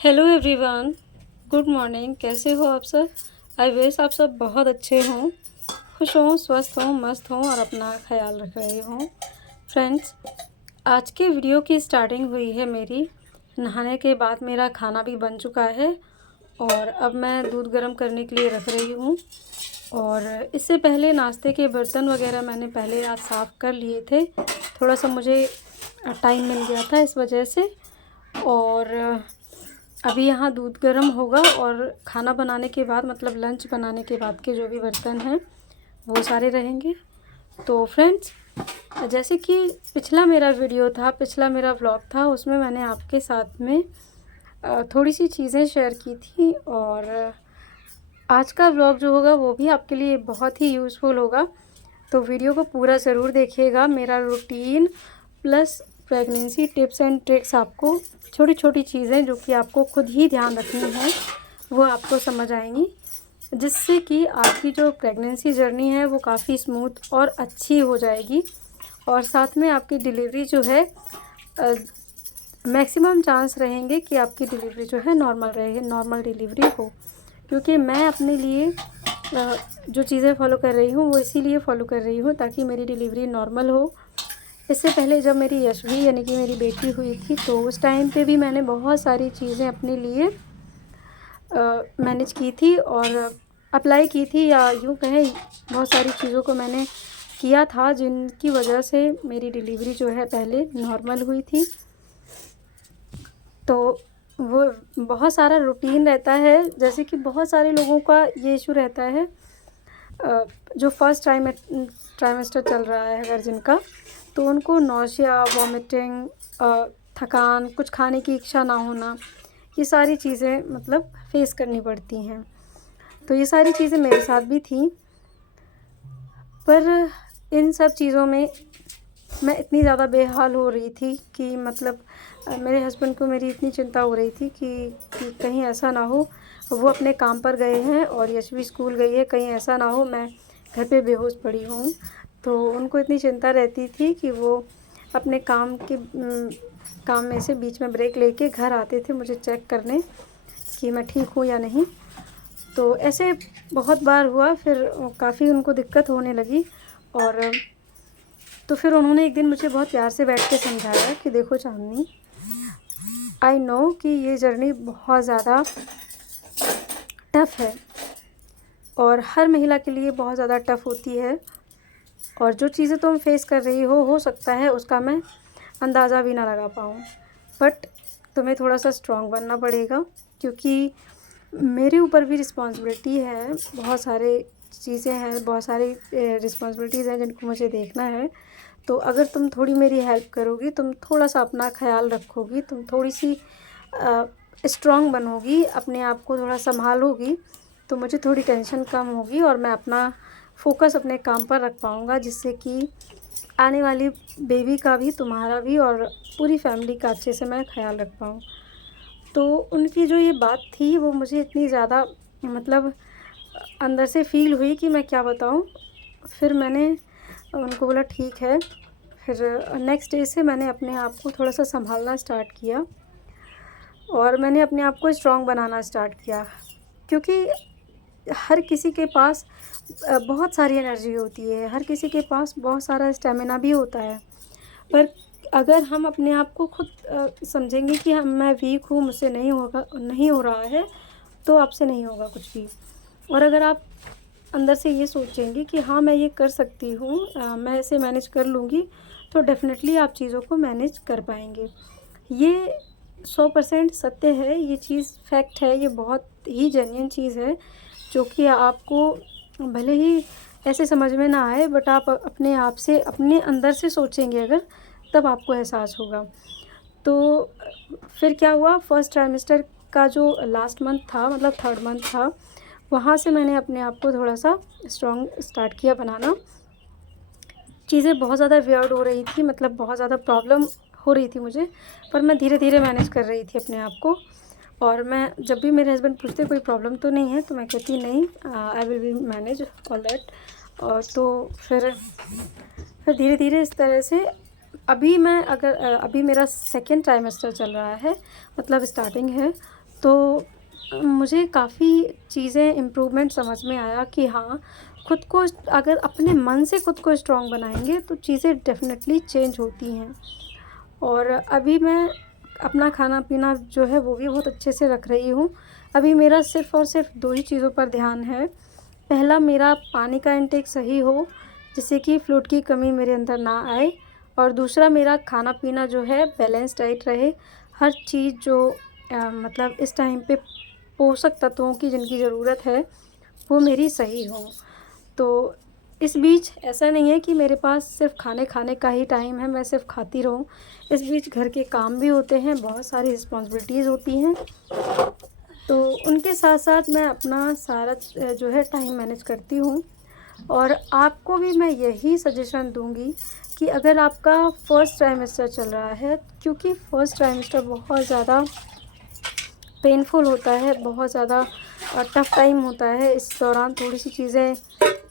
Hello everyone, good morning. कैसे हो आप सब? आई विश आप सब बहुत अच्छे हों, खुश हों, स्वस्थ हों, मस्त हों और अपना ख्याल रख रहे हों। फ्रेंड्स, आज के वीडियो की स्टार्टिंग हुई है मेरी नहाने के बाद। मेरा खाना भी बन चुका है और अब मैं दूध गर्म करने के लिए रख रही हूँ। और इससे पहले नाश्ते के बर्तन वगैरह मैंने पहले आज साफ़ कर लिए थे। थोड़ा सा मुझे टाइम मिल गया था इस वजह से। और अभी यहाँ दूध गर्म होगा और खाना बनाने के बाद मतलब लंच बनाने के बाद के जो भी बर्तन हैं वो सारे रहेंगे। तो फ्रेंड्स, जैसे कि पिछला मेरा वीडियो था, पिछला मेरा व्लॉग था, उसमें मैंने आपके साथ में थोड़ी सी चीज़ें शेयर की थी। और आज का व्लॉग जो होगा वो भी आपके लिए बहुत ही यूज़फुल होगा। तो वीडियो को पूरा ज़रूर देखिएगा। मेरा routine plus pregnancy tips and tricks, आपको छोटी छोटी चीज़ें जो कि आपको खुद ही ध्यान रखनी है वो आपको समझ आएंगी, जिससे कि आपकी जो प्रेगनेंसी जर्नी है वो काफ़ी स्मूथ और अच्छी हो जाएगी। और साथ में आपकी डिलीवरी जो है मैक्सिमम चांस रहेंगे कि आपकी डिलीवरी जो है नॉर्मल रहे, नॉर्मल डिलीवरी हो। क्योंकि मैं अपने लिए जो चीज़ें फॉलो कर रही हूँ वो इसीलिए फॉलो कर रही हूँ ताकि मेरी डिलीवरी नॉर्मल हो। इससे पहले जब मेरी यशवी यानी कि मेरी बेटी हुई थी तो उस टाइम पे भी मैंने बहुत सारी चीज़ें अपने लिए मैनेज की थी और अप्लाई की थी, या यूँ कहें बहुत सारी चीज़ों को मैंने किया था जिनकी वजह से मेरी डिलीवरी जो है पहले नॉर्मल हुई थी। तो वो बहुत सारा रूटीन रहता है, जैसे कि बहुत सारे लोगों का ये इशू रहता है जो फर्स्ट ट्राइमेस्टर चल रहा है अगर जिनका, तो उनको नौशिया, वॉमिटिंग, थकान, कुछ खाने की इच्छा ना होना, ये सारी चीज़ें मतलब फेस करनी पड़ती हैं। तो ये सारी चीज़ें मेरे साथ भी थी। पर इन सब चीज़ों में मैं इतनी ज़्यादा बेहाल हो रही थी कि मतलब मेरे हस्बैंड को मेरी इतनी चिंता हो रही थी कि कहीं ऐसा ना हो वो अपने काम पर गए हैं और यशवी स्कूल गई है, कहीं ऐसा ना हो मैं घर पे बेहोश पड़ी हूँ। तो उनको इतनी चिंता रहती थी कि वो अपने काम में से बीच में ब्रेक लेके घर आते थे मुझे चेक करने कि मैं ठीक हूँ या नहीं। तो ऐसे बहुत बार हुआ, फिर काफ़ी उनको दिक्कत होने लगी। और तो फिर उन्होंने एक दिन मुझे बहुत प्यार से बैठ के समझाया कि देखो चांदनी, आई नो कि ये जर्नी बहुत ज़्यादा टफ़ है और हर महिला के लिए बहुत ज़्यादा टफ़ होती है। और जो चीज़ें तुम फेस कर रही हो सकता है उसका मैं अंदाज़ा भी ना लगा पाऊँ, बट तुम्हें थोड़ा सा स्ट्रॉन्ग बनना पड़ेगा क्योंकि मेरे ऊपर भी रिस्पॉन्सिबिलिटी है, बहुत सारे चीज़ें हैं, बहुत सारी रिस्पॉन्सिबिलिटीज़ हैं जिनको मुझे देखना है। तो अगर तुम थोड़ी मेरी हेल्प करोगी, तुम थोड़ा सा अपना ख्याल रखोगी, तुम थोड़ी सी स्ट्रॉन्ग बनोगी, अपने आप को थोड़ा संभालोगी, तो मुझे थोड़ी टेंशन कम होगी और मैं अपना फोकस अपने काम पर रख पाऊँगा, जिससे कि आने वाली बेबी का भी, तुम्हारा भी और पूरी फैमिली का अच्छे से मैं ख्याल रख पाऊँ। तो उनकी जो ये बात थी वो मुझे इतनी ज़्यादा मतलब अंदर से फ़ील हुई कि मैं क्या बताऊँ। फिर मैंने उनको बोला ठीक है। फिर नेक्स्ट डे से मैंने अपने आप को थोड़ा सा संभालना स्टार्ट किया और मैंने अपने आप को स्ट्रॉन्ग बनाना स्टार्ट किया, क्योंकि हर किसी के पास बहुत सारी एनर्जी होती है, हर किसी के पास बहुत सारा स्टेमिना भी होता है। पर अगर हम अपने आप को खुद समझेंगे कि मैं वीक हूँ, मुझसे नहीं हो रहा है, तो आपसे नहीं होगा कुछ भी। और अगर आप अंदर से ये सोचेंगे कि हाँ मैं ये कर सकती हूँ, मैं इसे मैनेज कर लूँगी, तो डेफ़िनेटली आप चीज़ों को मैनेज कर पाएंगे। ये 100% सत्य है, ये चीज़ फैक्ट है, ये बहुत ही जेन्युइन चीज़ है जो कि आपको भले ही ऐसे समझ में ना आए, बट आप अपने आप से अपने अंदर से सोचेंगे अगर, तब आपको एहसास होगा। तो फिर क्या हुआ, फर्स्ट ट्राइमेस्टर का जो लास्ट मंथ था मतलब थर्ड मंथ था, वहाँ से मैंने अपने आप को थोड़ा सा स्ट्रॉन्ग स्टार्ट किया बनाना। चीज़ें बहुत ज़्यादा वियर्ड हो रही थी, मतलब बहुत ज़्यादा प्रॉब्लम हो रही थी मुझे, पर मैं धीरे धीरे मैनेज कर रही थी अपने आप को। और मैं जब भी मेरे हस्बैंड पूछते कोई प्रॉब्लम तो नहीं है, तो मैं कहती नहीं, I will be manage all that. और तो फिर धीरे धीरे इस तरह से अभी मैं अगर अभी मेरा सेकेंड ट्राइमेस्टर चल रहा है, मतलब स्टार्टिंग है। तो मुझे काफ़ी चीज़ें इम्प्रूवमेंट समझ में आया कि हाँ, खुद को अगर अपने मन से खुद को स्ट्रॉन्ग बनाएँगे तो चीज़ें डेफ़िनेटली चेंज होती हैं। और अभी मैं अपना खाना-पीना जो है वो भी बहुत अच्छे से रख रही हूँ। अभी मेरा सिर्फ़ और सिर्फ़ 2 ही चीज़ों पर ध्यान है। पहला मेरा पानी का इंटेक सही हो, जिससे कि फ्लूइड की कमी मेरे अंदर ना आए, और दूसरा मेरा खाना-पीना जो है बैलेंस डाइट रहे। हर चीज़ जो मतलब इस टाइम पे पोषक तत्वों की जिनकी ज़रूरत है, वो मेरी सही हो। तो इस बीच ऐसा नहीं है कि मेरे पास सिर्फ़ खाने खाने का ही टाइम है, मैं सिर्फ़ खाती रहूँ। इस बीच घर के काम भी होते हैं, बहुत सारी रिस्पॉन्सिबिलिटीज़ होती हैं, तो उनके साथ-साथ मैं अपना सारा जो है टाइम मैनेज करती हूँ। और आपको भी मैं यही सजेशन दूँगी कि अगर आपका फर्स्ट ट्राइमेस्टर चल रहा है, क्योंकि फर्स्ट ट्राइमेस्टर बहुत ज़्यादा पेनफुल होता है, बहुत ज़्यादा टफ़ टाइम होता है। इस दौरान थोड़ी-सी चीज़ें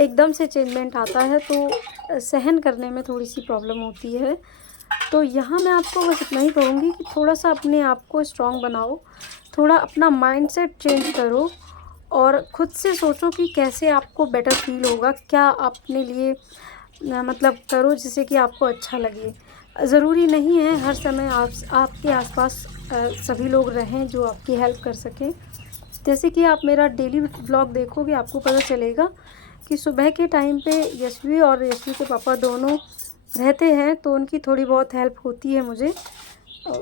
एकदम से चेंजमेंट आता है, तो सहन करने में थोड़ी-सी प्रॉब्लम होती है। तो यहाँ मैं आपको बस इतना ही कहूँगी कि थोड़ा-सा अपने आप को स्ट्रॉन्ग बनाओ, थोड़ा अपना माइंडसेट चेंज करो और खुद से सोचो कि कैसे आपको बेटर फ़ील होगा, क्या आप अपने लिए मतलब करो जिससे कि आपको अच्छा लगे। ज़रूरी नहीं है हर समय आपके आस-पास सभी लोग रहें जो आपकी हेल्प कर सकें। जैसे कि आप मेरा डेली व्लॉग देखोगे, आपको पता चलेगा कि सुबह के टाइम पे यशवी और यशवी के पापा दोनों रहते हैं, तो उनकी थोड़ी बहुत हेल्प होती है मुझे।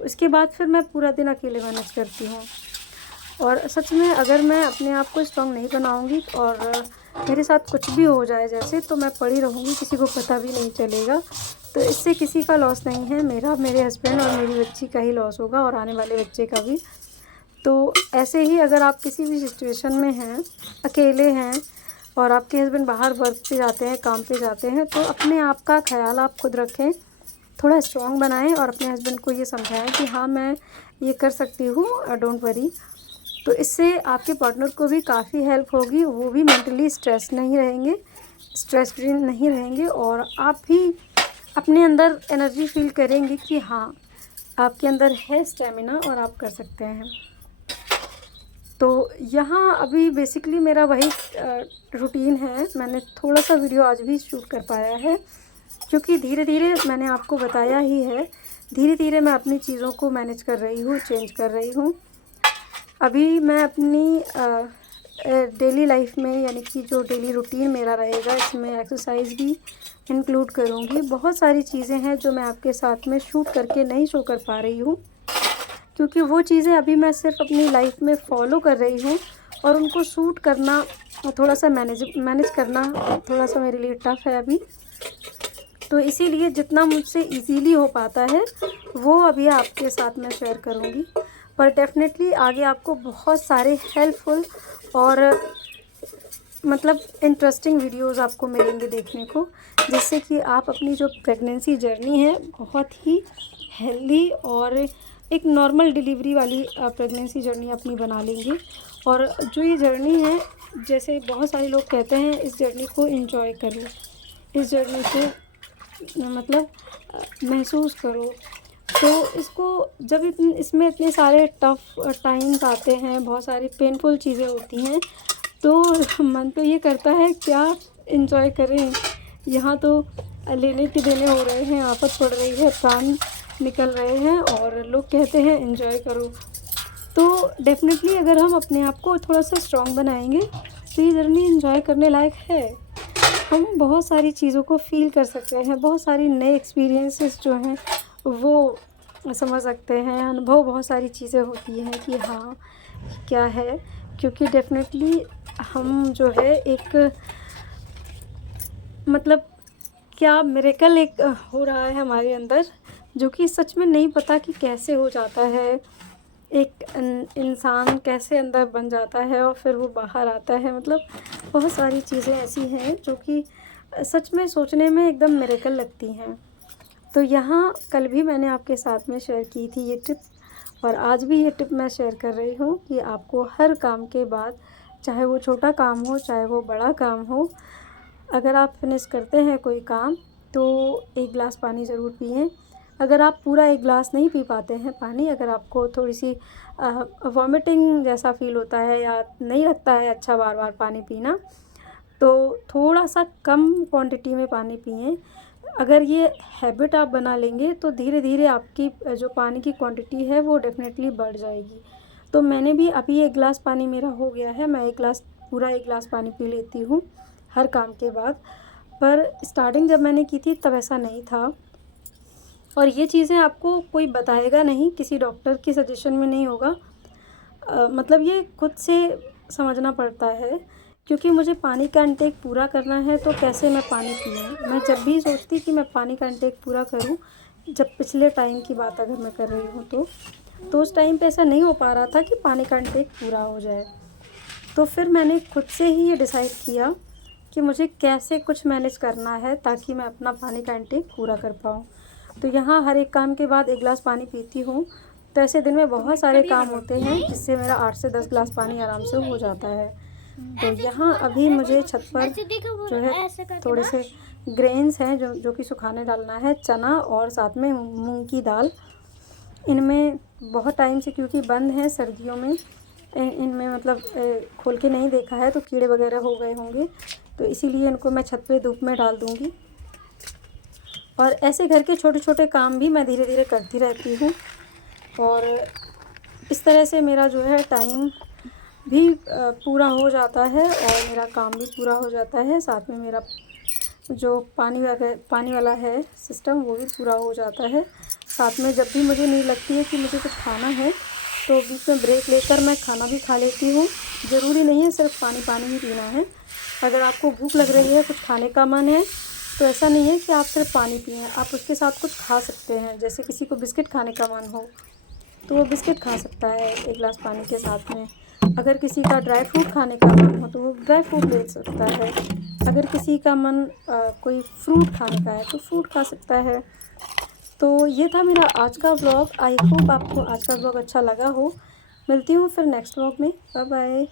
इसके बाद फिर मैं पूरा दिन अकेले मैनेज करती हूँ। और सच में अगर मैं अपने आप को स्ट्रॉन्ग नहीं बनाऊँगी और मेरे साथ कुछ भी हो जाए जैसे, तो मैं पड़ी रहूँगी, किसी को पता भी नहीं चलेगा। तो इससे किसी का लॉस नहीं है, मेरा, मेरे हस्बैंड और मेरी बच्ची का ही लॉस होगा, और आने वाले बच्चे का भी। तो ऐसे ही अगर आप किसी भी सिचुएशन में हैं, अकेले हैं और आपके हस्बैंड बाहर वर्क पे जाते हैं, काम पे जाते हैं, तो अपने आप का ख़्याल आप खुद रखें, थोड़ा स्ट्रॉन्ग बनाएँ और अपने हस्बैंड को ये समझाएँ कि हाँ, मैं ये कर सकती हूँ, डोंट वरी। तो इससे आपके पार्टनर को भी काफ़ी हेल्प होगी, वो भी मेंटली स्ट्रेस फ्री नहीं रहेंगे, और आप भी अपने अंदर एनर्जी फ़ील करेंगे कि हाँ, आपके अंदर है स्टैमिना और आप कर सकते हैं। तो यहाँ अभी बेसिकली मेरा वही रूटीन है। मैंने थोड़ा-सा वीडियो आज भी शूट कर पाया है, क्योंकि धीरे-धीरे मैंने आपको बताया ही है, धीरे-धीरे मैं अपनी चीज़ों को मैनेज कर रही हूँ, चेंज कर रही हूँ। अभी मैं अपनी डेली लाइफ में, यानी कि जो डेली रूटीन मेरा रहेगा, इसमें एक्सरसाइज़ भी इंक्लूड करूँगी। बहुत सारी चीज़ें हैं जो मैं आपके साथ में शूट करके नहीं शो कर पा रही हूँ, क्योंकि वो चीज़ें अभी मैं सिर्फ़ अपनी लाइफ में फ़ॉलो कर रही हूँ, और उनको शूट करना थोड़ा-सा मैनेज करना थोड़ा-सा मेरे लिए टफ़ है अभी। तो इसीलिए जितना मुझसे ईज़िली हो पाता है, वो अभी आपके साथ मैं शेयर करूँगी। पर डेफ़िनेटली आगे आपको बहुत सारे हेल्पफुल और मतलब इंटरेस्टिंग वीडियोज़ आपको मिलेंगे देखने को, जिससे कि आप अपनी जो प्रेगनेंसी जर्नी है, बहुत ही हेल्दी और एक नॉर्मल डिलीवरी वाली प्रेगनेंसी जर्नी अपनी बना लेंगे। और जो ये जर्नी है, जैसे बहुत सारे लोग कहते हैं, इस जर्नी को एन्जॉय करो, इस जर्नी को मतलब महसूस करो। तो इसको जब इसमें इतने सारे टफ़ टाइम्स आते हैं, बहुत सारी पेनफुल चीज़ें होती हैं, तो मन तो ये करता है क्या एन्जॉय करें। यहाँ तो लेने के देने हो रहे हैं, आफ़त पड़ रही है, प्राण निकल रहे हैं, और लोग कहते हैं एन्जॉय करो। तो डेफ़िनेटली अगर हम अपने आप को थोड़ा-सा स्ट्रॉन्ग बनाएँगे, तो ये जर्नी एन्जॉय करने लायक है। हम बहुत सारी चीज़ों को फ़ील कर सकते हैं, बहुत सारी नए एक्सपीरियंसेस जो हैं वो समझ सकते हैं, अनुभव बहुत सारी चीज़ें होती हैं कि हाँ, क्या है। क्योंकि डेफ़िनेटली हम जो है एक मतलब क्या मिरेकल एक हो रहा है हमारे अंदर, जो कि सच में नहीं पता कि कैसे हो जाता है। एक इंसान कैसे अंदर बन जाता है और फिर वो बाहर आता है, मतलब बहुत सारी चीज़ें ऐसी हैं जो कि सच में सोचने में एकदम मिरेकल लगती हैं। तो यहाँ कल भी मैंने आपके साथ में शेयर की थी ये टिप, और आज भी ये टिप मैं शेयर कर रही हूँ कि आपको हर काम के बाद, चाहे वो छोटा काम हो, चाहे वो बड़ा काम हो, अगर आप फिनिश करते हैं कोई काम, तो 1 ग्लास पानी ज़रूर पिएँ। अगर आप पूरा 1 ग्लास नहीं पी पाते हैं पानी, अगर आपको थोड़ी-सी वॉमिटिंग जैसा फ़ील होता है या नहीं लगता है अच्छा बार बार पानी पीना, तो थोड़ा सा कम क्वांटिटी में पानी पिएं। अगर ये हैबिट आप बना लेंगे तो धीरे धीरे आपकी जो पानी की क्वांटिटी है वो डेफ़िनेटली बढ़ जाएगी। तो मैंने भी अभी 1 गिलास पानी मेरा हो गया है, मैं 1 गिलास पूरा 1 गिलास पानी पी लेती हूँ हर काम के बाद। पर स्टार्टिंग जब मैंने की थी तब ऐसा नहीं था। और ये चीज़ें आपको कोई बताएगा नहीं, किसी डॉक्टर की सजेशन में नहीं होगा। मतलब ये खुद से समझना पड़ता है, क्योंकि मुझे पानी का इंटेक पूरा करना है तो कैसे मैं पानी पीऊँ। मैं जब भी सोचती कि मैं पानी का इंटेक पूरा करूँ, जब पिछले टाइम की बात अगर मैं कर रही हूँ तो उस टाइम पे ऐसा नहीं हो पा रहा था कि पानी का इंटेक पूरा हो जाए। तो फिर मैंने खुद से ही ये डिसाइड किया कि मुझे कैसे कुछ मैनेज करना है ताकि मैं अपना पानी का इंटेक पूरा कर पाऊँ। तो यहाँ हर एक काम के बाद 1 गिलास पानी पीती हूँ। तो ऐसे दिन में बहुत सारे काम होते हैं जिससे मेरा 8 से 10 गिलास पानी आराम से हो जाता है। तो यहाँ अभी मुझे छत पर जो है थोड़े से ग्रेन्स हैं जो कि सुखाने डालना है, चना और साथ में मूँग की दाल। इनमें बहुत टाइम से क्योंकि बंद हैं सर्दियों में, इनमें मतलब खोल के नहीं देखा है तो कीड़े वगैरह हो गए होंगे, तो इसीलिए इनको मैं छत पे धूप में डाल दूँगी। और ऐसे घर के छोटे छोटे काम भी मैं धीरे धीरे करती रहती हूँ और इस तरह से मेरा जो है टाइम भी पूरा हो जाता है और मेरा काम भी पूरा हो जाता है। साथ में मेरा जो पानी वाला है सिस्टम वो भी पूरा हो जाता है। साथ में जब भी मुझे नींद लगती है कि मुझे कुछ खाना है तो बीच में ब्रेक लेकर मैं खाना भी खा लेती हूँ। ज़रूरी नहीं है सिर्फ पानी ही पीना है। अगर आपको भूख लग रही है, कुछ खाने का मन है, तो ऐसा नहीं है कि आप सिर्फ पानी पिएं, आप उसके साथ कुछ खा सकते हैं। जैसे किसी को बिस्किट खाने का मन हो तो वो बिस्किट खा सकता है 1 गिलास पानी के साथ में। अगर किसी का ड्राई फ्रूट खाने का मन हो तो वो ड्राई फ्रूट ले सकता है। अगर किसी का मन कोई फ्रूट खाने का है तो फ्रूट खा सकता है। तो ये था मेरा आज का व्लॉग। आई होप आपको आज का व्लॉग अच्छा लगा हो। मिलती हूँ फिर नेक्स्ट व्लॉग में। Bye bye.